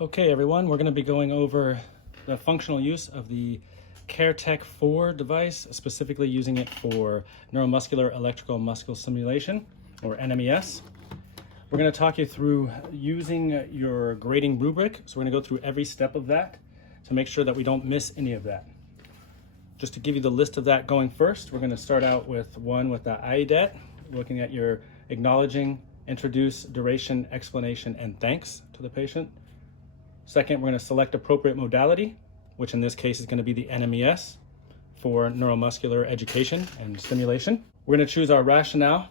Okay, everyone, we're going to be going over the functional use of the CareTech 4 device, specifically using it for neuromuscular electrical muscle stimulation, or NMES. We're going to talk you through using your grading rubric. So we're going to go through every step of that to make sure that we don't miss any of that. Just to give you the list of that going first, we're going to start out with one with the IDET, looking at your acknowledging, introduce, duration, explanation, and thanks to the patient. Second, we're going to select appropriate modality, which in this case is going to be the NMES for neuromuscular education and stimulation. We're going to choose our rationale,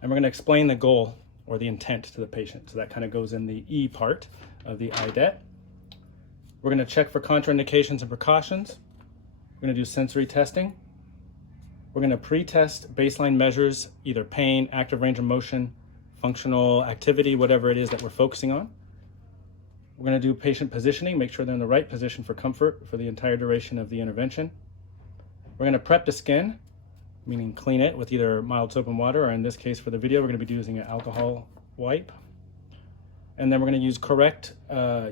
and we're going to explain the goal or the intent to the patient. So that kind of goes in the E part of the IDET. We're going to check for contraindications and precautions. We're going to do sensory testing. We're going to pre-test baseline measures, either pain, active range of motion, functional activity, whatever it is that we're focusing on. We're going to do patient positioning, make sure they're in the right position for comfort for the entire duration of the intervention. We're going to prep the skin, meaning clean it with either mild soap and water, or in this case for the video, we're going to be using an alcohol wipe. And then we're going to use correct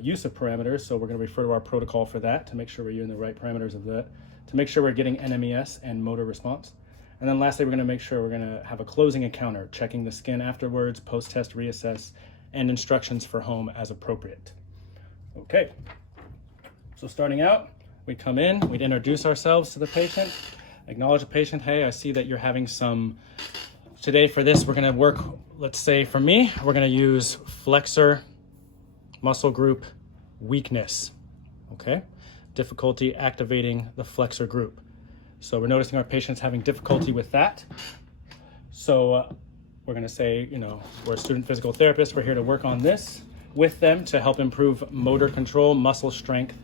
use of parameters, so we're going to refer to our protocol for that to make sure we're using the right parameters of that, to make sure we're getting NMES and motor response. And then lastly, we're going to make sure we're going to have a closing encounter, checking the skin afterwards, post-test reassess, and instructions for home as appropriate. Okay, so starting out, we come in, we'd introduce ourselves to the patient, acknowledge the patient. Hey, I see that you're having some, today for this, we're gonna work, let's say for me, we're gonna use flexor muscle group weakness, okay? Difficulty activating the flexor group. So we're noticing our patient's having difficulty with that. So we're gonna say, we're a student physical therapist, we're here to work on this with them to help improve motor control, muscle strength,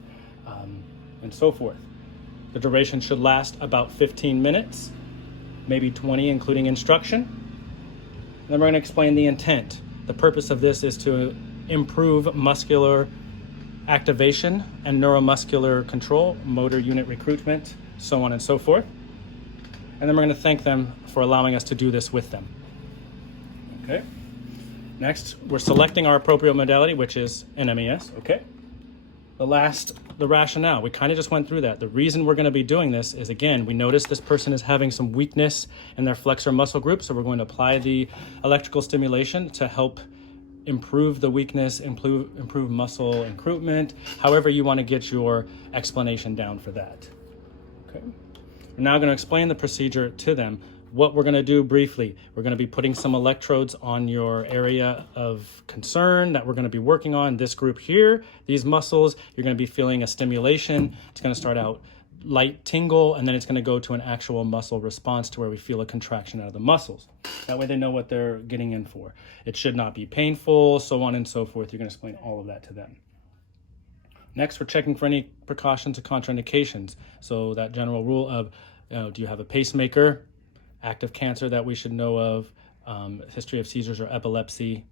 and so forth. The duration should last about 15 minutes, maybe 20, including instruction. And then we're going to explain the intent. The purpose of this is to improve muscular activation and neuromuscular control, motor unit recruitment, so on and so forth. And then we're going to thank them for allowing us to do this with them. Okay. Next, we're selecting our appropriate modality, which is NMES, okay? The rationale, we kind of just went through that. The reason we're going to be doing this is, again, we notice this person is having some weakness in their flexor muscle group, so we're going to apply the electrical stimulation to help improve the weakness, improve muscle recruitment, however you want to get your explanation down for that, okay? We're now going to explain the procedure to them. What we're going to do briefly, we're going to be putting some electrodes on your area of concern that we're going to be working on. This group here, these muscles, you're going to be feeling a stimulation. It's going to start out light tingle, and then it's going to go to an actual muscle response to where we feel a contraction out of the muscles. That way they know what they're getting in for. It should not be painful, so on and so forth. You're going to explain all of that to them. Next, we're checking for any precautions or contraindications. So that general rule of, do you have a pacemaker? Active cancer that we should know of, history of seizures or epilepsy,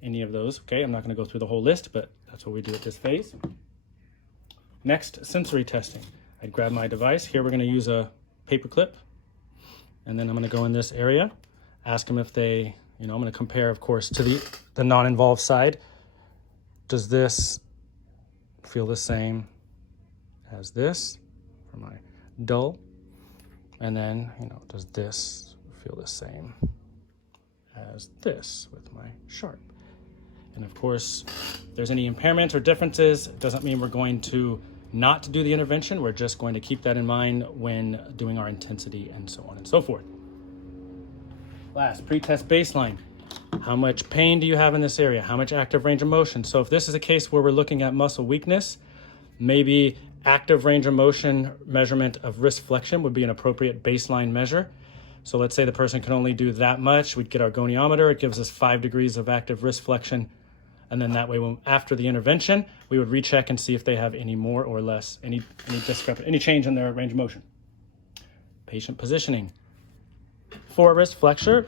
any of those, okay? I'm not gonna go through the whole list, but that's what we do at this phase. Next, sensory testing. I'd grab my device. Here we're gonna use a paper clip, and then I'm gonna go in this area, ask them if they, I'm gonna compare, of course, to the non-involved side. Does this feel the same as this for my dull? And then, does this feel the same as this with my sharp? And of course, if there's any impairments or differences, it doesn't mean we're going to not do the intervention. We're just going to keep that in mind when doing our intensity and so on and so forth. Last, pre-test baseline. How much pain do you have in this area? How much active range of motion? So if this is a case where we're looking at muscle weakness, maybe active range of motion measurement of wrist flexion would be an appropriate baseline measure. So let's say the person can only do that much. We'd get our goniometer. It gives us 5 degrees of active wrist flexion. And then that way, after the intervention, we would recheck and see if they have any more or less, any change in their range of motion. Patient positioning. For wrist flexor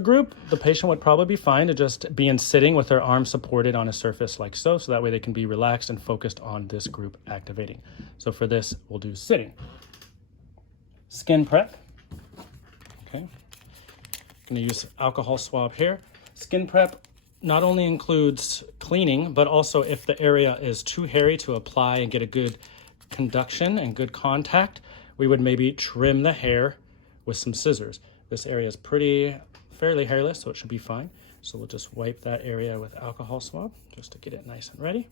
group, the patient would probably be fine to just be in sitting with their arms supported on a surface like so that way they can be relaxed and focused on this group activating. So for this, we'll do sitting. Skin prep. Okay. I'm going to use alcohol swab here. Skin prep, not only includes cleaning, but also if the area is too hairy to apply and get a good conduction and good contact, we would maybe trim the hair with some scissors. This area is fairly hairless, so it should be fine. So we'll just wipe that area with alcohol swab just to get it nice and ready.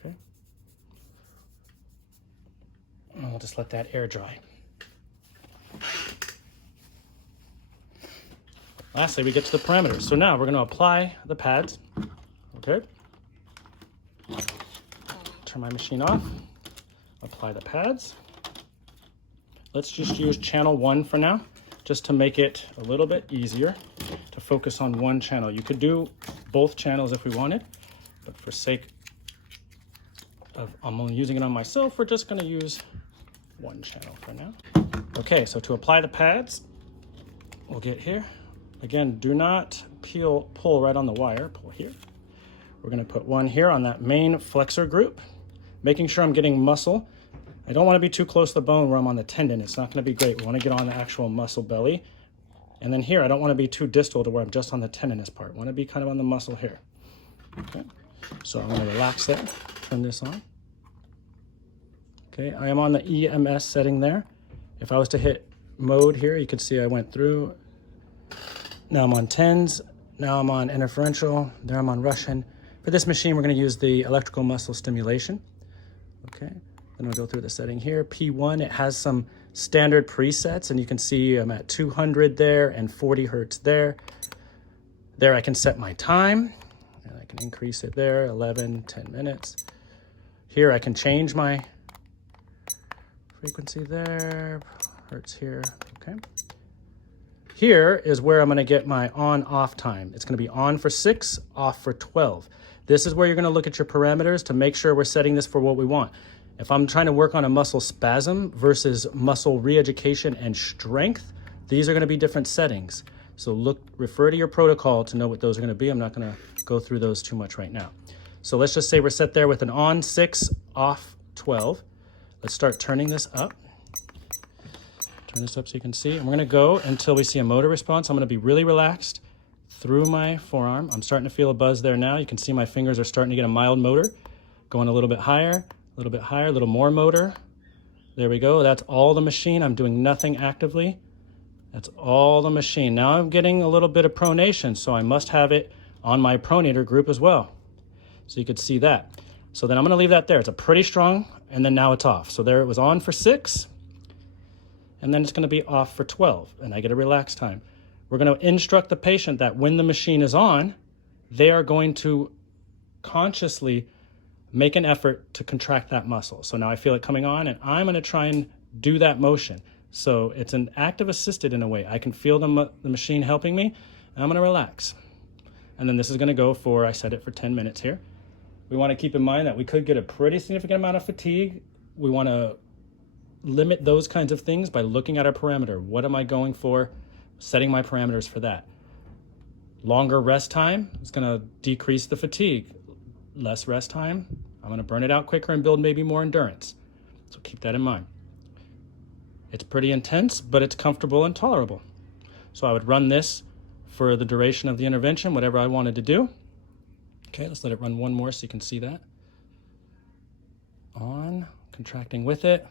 Okay. And we'll just let that air dry. Lastly, we get to the parameters. So now we're going to apply the pads. Okay. Turn my machine off. Apply the pads. Let's just use channel 1 for now, just to make it a little bit easier to focus on one channel. You could do both channels if we wanted, but for sake of I'm only using it on myself, we're just going to use one channel for now. Okay, so to apply the pads, we'll get here. Again, do not pull right on the wire, pull here. We're gonna put one here on that main flexor group, making sure I'm getting muscle. I don't wanna be too close to the bone where I'm on the tendon. It's not gonna be great. We wanna get on the actual muscle belly. And then here, I don't wanna be too distal to where I'm just on the tendinous part. I wanna be kind of on the muscle here. Okay, so I'm gonna relax there, turn this on. Okay, I am on the EMS setting there. If I was to hit mode here, you could see I went through. Now I'm on tens, now I'm on interferential, there I'm on Russian. For this machine, we're gonna use the electrical muscle stimulation. Okay, then I'll go through the setting here. P1, it has some standard presets, and you can see I'm at 200 there and 40 hertz there. There I can set my time, and I can increase it there, 11, 10 minutes. Here I can change my frequency there, hertz here, okay. Here is where I'm gonna get my on-off time. It's gonna be on for 6, off for 12. This is where you're gonna look at your parameters to make sure we're setting this for what we want. If I'm trying to work on a muscle spasm versus muscle re-education and strength, these are gonna be different settings. So refer to your protocol to know what those are gonna be. I'm not gonna go through those too much right now. So let's just say we're set there with an on 6, off 12. Let's start turning this up. Turn this up so you can see. And we're gonna go until we see a motor response. I'm gonna be really relaxed through my forearm. I'm starting to feel a buzz there now. You can see my fingers are starting to get a mild motor. Going a little bit higher, a little more motor. There we go. That's all the machine. I'm doing nothing actively. That's all the machine. Now I'm getting a little bit of pronation, so I must have it on my pronator group as well. So you could see that. So then I'm gonna leave that there. It's a pretty strong, and then now it's off. So there it was on for 6. And then it's gonna be off for 12, and I get a relaxed time. We're gonna instruct the patient that when the machine is on, they are going to consciously make an effort to contract that muscle. So now I feel it coming on, and I'm gonna try and do that motion. So it's an active assisted in a way. I can feel the machine helping me, and I'm gonna relax. And then this is gonna go for, I set it for 10 minutes here. We wanna keep in mind that we could get a pretty significant amount of fatigue. We wanna limit those kinds of things by looking at our parameter. What am I going for? Setting my parameters for that. Longer rest time is gonna decrease the fatigue. Less rest time, I'm gonna burn it out quicker and build maybe more endurance. So keep that in mind. It's pretty intense, but it's comfortable and tolerable. So I would run this for the duration of the intervention, whatever I wanted to do. Okay, let's let it run one more so you can see that. On, contracting with it.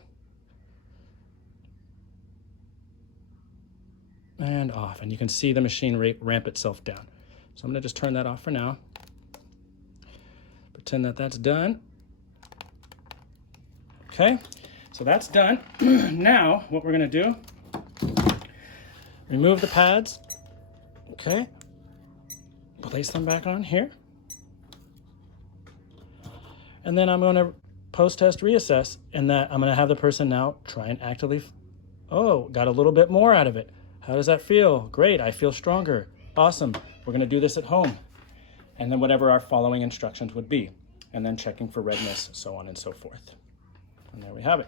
And off, and you can see the machine ramp itself down. So I'm gonna just turn that off for now. Pretend that that's done. Okay, so that's done. Now, what we're gonna do, remove the pads, okay? Place them back on here. And then I'm gonna post-test reassess, and that I'm gonna have the person now try and actively, oh, got a little bit more out of it. How does that feel? Great, I feel stronger. Awesome, we're gonna do this at home. And then whatever our following instructions would be. And then checking for redness, so on and so forth. And there we have it.